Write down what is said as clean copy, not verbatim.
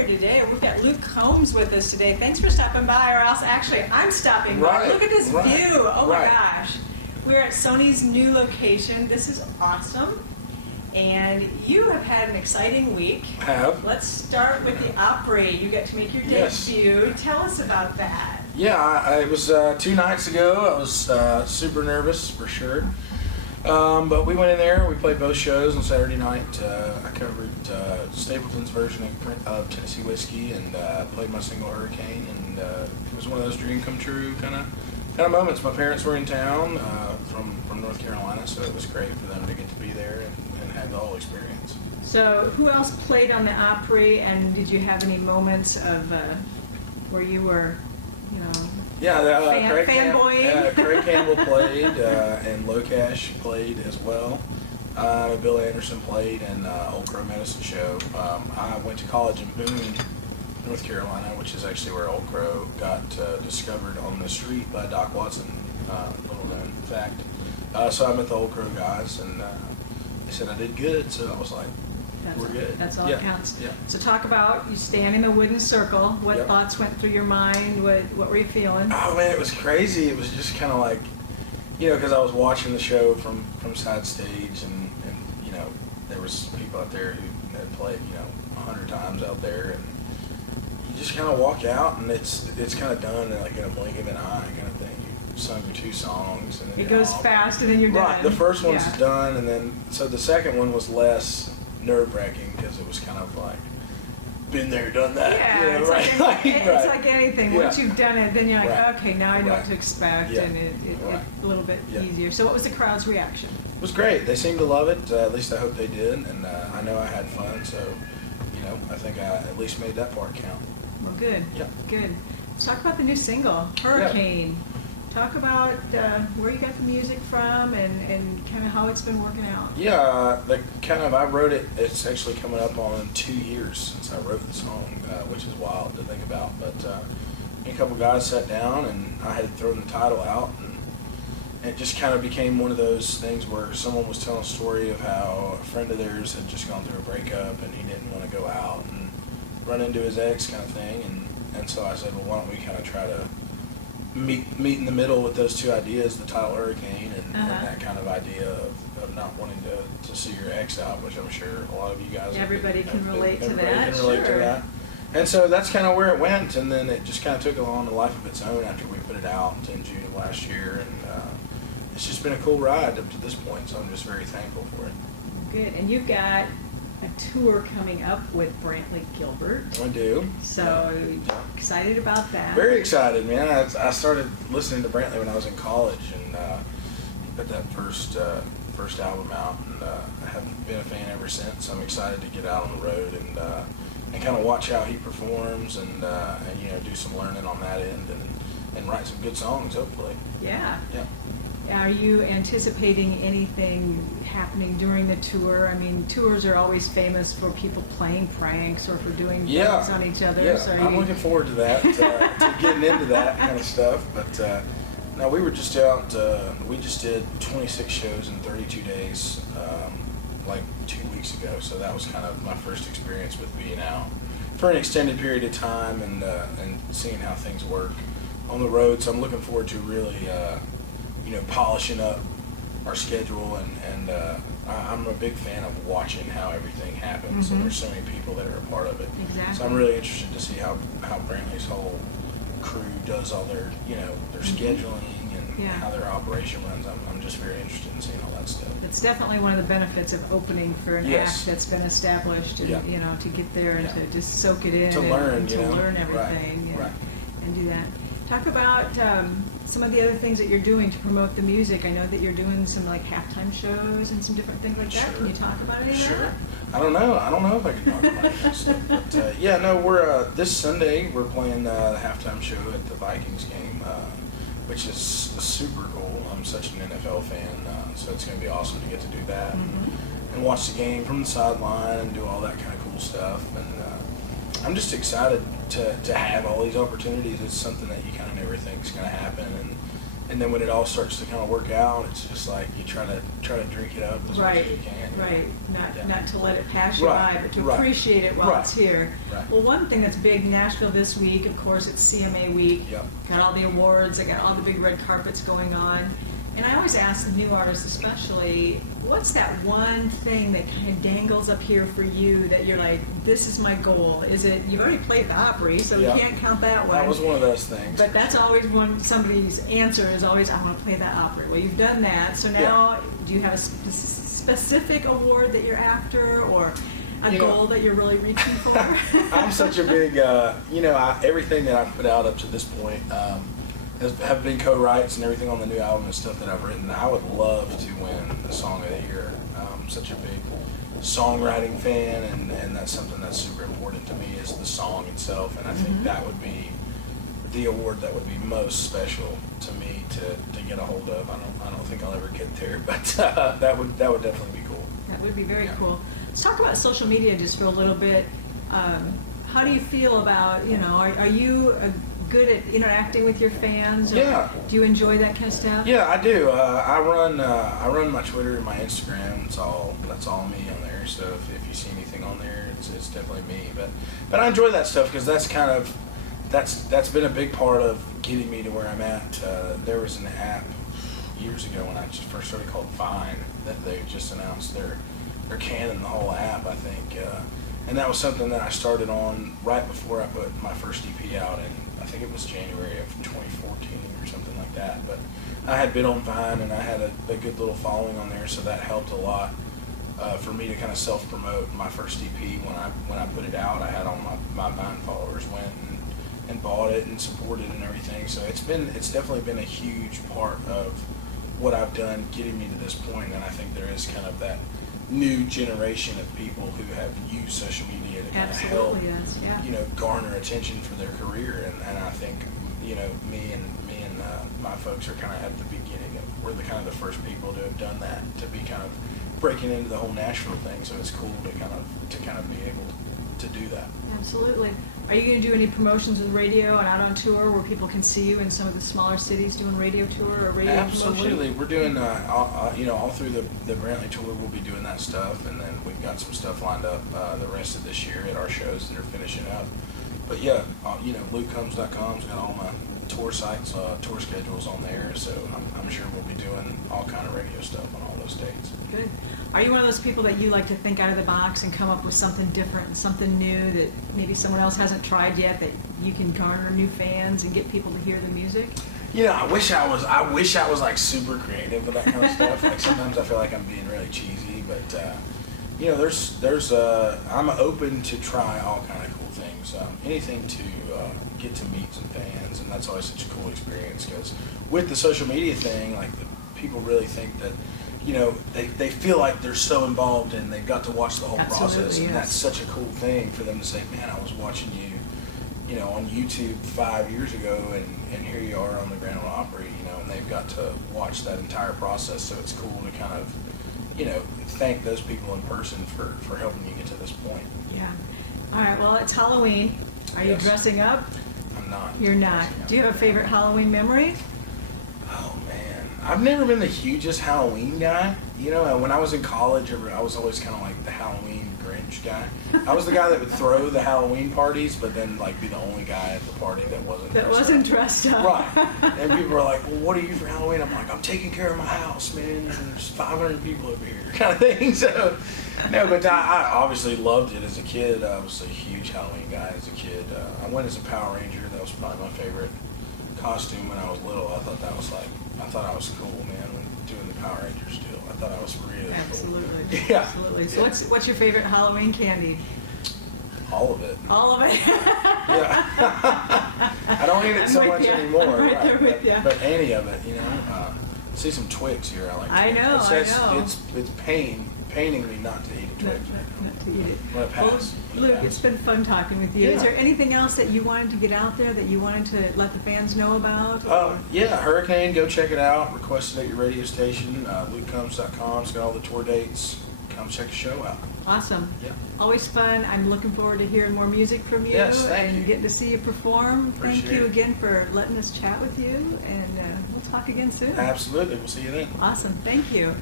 here today. We've got Luke Combs with us today. Thanks for stopping by, or else actually I'm stopping by. Look at this view. Oh my gosh. We're at Sony's new location. This is awesome. And you have had an exciting week. I have. Let's start with the Opry. You get to make your debut. Tell us about that. Yeah, it was 2 nights ago. I was super nervous for sure. But we went in there, we played both shows on Saturday night. I covered Stapleton's version of Tennessee Whiskey and played my single Hurricane, and it was one of those dream come true kind of moments. My parents were in town from North Carolina, so it was great for them to get to be there and have the whole experience. So who else played on the Opry, and did you have any moments of where you were, fanboying? Craig Campbell played, and Locash played as well. Bill Anderson played, and Old Crow Medicine Show. I went to college in Boone, North Carolina, which is actually where Old Crow got discovered on the street by Doc Watson, little known fact. So I met the Old Crow guys, and they said I did good, so I was like, we're good. That's all that counts. Yeah. So talk about, you stand in the wooden circle. What thoughts went through your mind? What were you feeling? Oh man, it was crazy. It was just kind of like, because I was watching the show from side stage, and there was people out there who had played 100 times out there, and you just kind of walk out, and it's kind of done in a blink of an eye kind of thing. You sung your 2 songs, and then it goes fast, and then you're done. Right. The first one's done, and then so the second one was less nerve-wracking because it was kind of like been there, done that. Yeah, it's like anything. Once you've done it, then you're like, okay, now I know what to expect, and it's a little bit easier. So what was the crowd's reaction? It was great. They seemed to love it. At least I hope they did, and I know I had fun. So, I think I at least made that part count. Well, good. Yep. Good. Let's talk about the new single, Hurricane. Talk about where you got the music from and kind of how it's been working out. Yeah, I wrote it. It's actually coming up on 2 years since I wrote the song, which is wild to think about. But a couple guys sat down, and I had thrown the title out, and it just kind of became one of those things where someone was telling a story of how a friend of theirs had just gone through a breakup, and he didn't want to go out and run into his ex kind of thing. And so I said, well, why don't we kind of try to meet in the middle with those 2 ideas, the title Hurricane and that kind of idea of not wanting to see your ex out, which I'm sure a lot of you guys everybody can relate to that. And so that's kind of where it went, and then it just kind of took on a life of its own after we put it out in June of last year, and it's just been a cool ride up to this point, so I'm just very thankful for it. Good. And you've got a tour coming up with Brantley Gilbert. I do. So excited about that. Very excited, man. I started listening to Brantley when I was in college, and he put that first album out, and I have been a fan ever since. I'm excited to get out on the road and kind of watch how he performs, and do some learning on that end, and write some good songs, hopefully. Yeah. Yeah. Are you anticipating anything happening during the tour? I mean, tours are always famous for people playing pranks or for doing things on each other. Yeah, so I'm looking forward to that, to getting into that kind of stuff. But no, we were just out, we just did 26 shows in 32 days, like 2 weeks ago. So that was kind of my first experience with being out for an extended period of time and seeing how things work on the road. So I'm looking forward to really, polishing up our schedule, and I'm a big fan of watching how everything happens, and there's so many people that are a part of it. Exactly. So I'm really interested to see how Brantley's whole crew does all their, their scheduling and how their operation runs. I'm just very interested in seeing all that stuff. It's definitely one of the benefits of opening for an act that's been established, and to get there and to just soak it in, to learn, to learn everything, and do that. Talk about some of the other things that you're doing to promote the music. I know that you're doing some halftime shows and some different things like that. Sure. Can you talk about any of that? I don't know if I can talk about it. But we're this Sunday we're playing the halftime show at the Vikings game, which is super cool. I'm such an NFL fan, so it's going to be awesome to get to do that and watch the game from the sideline and do all that kind of cool stuff. And I'm just excited to have all these opportunities. It's something that you kind of never think is going to happen, And then when it all starts to kind of work out, it's just like you try to drink it up as much as you can. Right. Yeah. Not to let it pass you Right, by, but to right. appreciate it while Right. it's here. Right. Well, one thing that's big, Nashville this week, of course, it's CMA week. Yep. Got all the awards, I got all the big red carpets going on. And I always ask the new artists especially, what's that one thing that kind of dangles up here for you that you're like, this is my goal? Is it, you've already played the Opry, so Yep. you can't count that one. That was one of those things. But that's always when somebody's answer is always, I want to play that Opry. Well, you've done that, so now do you have a specific award that you're after, or a goal that you're really reaching for? I'm such a big, everything that I've put out up to this point have been co-writes and everything on the new album and stuff that I've written. I would love to win the Song of the Year. I'm such a big songwriting fan, and that's something that's super important to me is the song itself. And I think that would be the award that would be most special to me to get a hold of. I don't think I'll ever get there, but that would definitely be cool. That would be very cool. Let's talk about social media just for a little bit. How do you feel about, are you good at interacting with your fans? Yeah. Do you enjoy that kind of stuff? Yeah, I do. I run my Twitter and my Instagram. That's all me on there. So if you see anything on there, it's definitely me. But I enjoy that stuff because that's been a big part of getting me to where I'm at. There was an app years ago when I just first started called Vine that they just announced they're canning the whole app, I think. And that was something that I started on right before I put my first EP out in, I think it was January of 2014 or something like that. But I had been on Vine and I had a good little following on there, so that helped a lot for me to kind of self-promote my first EP. When I put it out, I had all my Vine followers went and bought it and supported and everything. So it's definitely been a huge part of what I've done getting me to this point. And I think there is kind of that new generation of people who have used social media to kind of help, garner attention for their career. And I think, me and my folks are kind of at the beginning of, we're the kind of the first people to have done that, to be kind of breaking into the whole Nashville thing. So it's cool to kind of be able to do that. Absolutely. Are you going to do any promotions with radio and out on tour where people can see you in some of the smaller cities doing radio tour or radio Absolutely. promotion? We're doing, all through the Brantley tour, we'll be doing that stuff. And then we've got some stuff lined up the rest of this year at our shows that are finishing up. But yeah, newcomer.Combs got all my tour sites, tour schedules on there. So I'm sure we'll be doing all kind of radio stuff on all those dates. Good. Are you one of those people that you like to think out of the box and come up with something different and something new that maybe someone else hasn't tried yet, that you can garner new fans and get people to hear the music? I wish I was like super creative with that kind of stuff. Like sometimes I feel like I'm being really cheesy, but I'm open to try all kind of cool things. Anything to get to meet some fans, and that's always such a cool experience because with the social media thing, like people really think that they feel like they're so involved and they've got to watch the whole process, and that's such a cool thing for them to say, man, I was watching you on YouTube 5 years ago, and here you are on the Grand Ole Opry, and they've got to watch that entire process. So it's cool to kind of, thank those people in person for helping you get to this point. Yeah. All right. Well, it's Halloween. Are you dressing up? I'm not. You're not. Do you have a favorite Halloween memory? Oh man, I've never been the hugest Halloween guy. When I was in college, I was always kind of like the Halloween Grinch guy. I was the guy that would throw the Halloween parties, but then like be the only guy at the party that wasn't dressed up. Right. And people were like, well, what are you for Halloween? I'm like, I'm taking care of my house, man. And there's 500 people over here, kind of thing. So, no, but I obviously loved it as a kid. I was a huge Halloween guy as a kid. I went as a Power Ranger. That was probably my favorite costume when I was little. I thought I was cool, man, when doing the Power Rangers deal. I thought I was really Absolutely. cool. Yeah. Absolutely. So what's your favorite Halloween candy? All of it. All of it. Yeah. I don't eat it so much anymore. I'm right there with you. But any of it, see some Twix here. I like Twix. I know. It's paining me not to eat a Twix. Not to eat it. I'm gonna pass. Well, Luke, it's been fun talking with you. Yeah. Is there anything else that you wanted to get out there that you wanted to let the fans know about? Yeah, Hurricane, go check it out. Request it at your radio station. newcomer.Combs got all the tour dates come check the show out. Awesome. Yeah. Always fun. I'm looking forward to hearing more music from you. Yes, thank and you. getting to see you perform. Appreciate Thank you it. again for letting us chat with you, and we'll talk again soon. Absolutely. We'll see you then. Awesome. Thank you.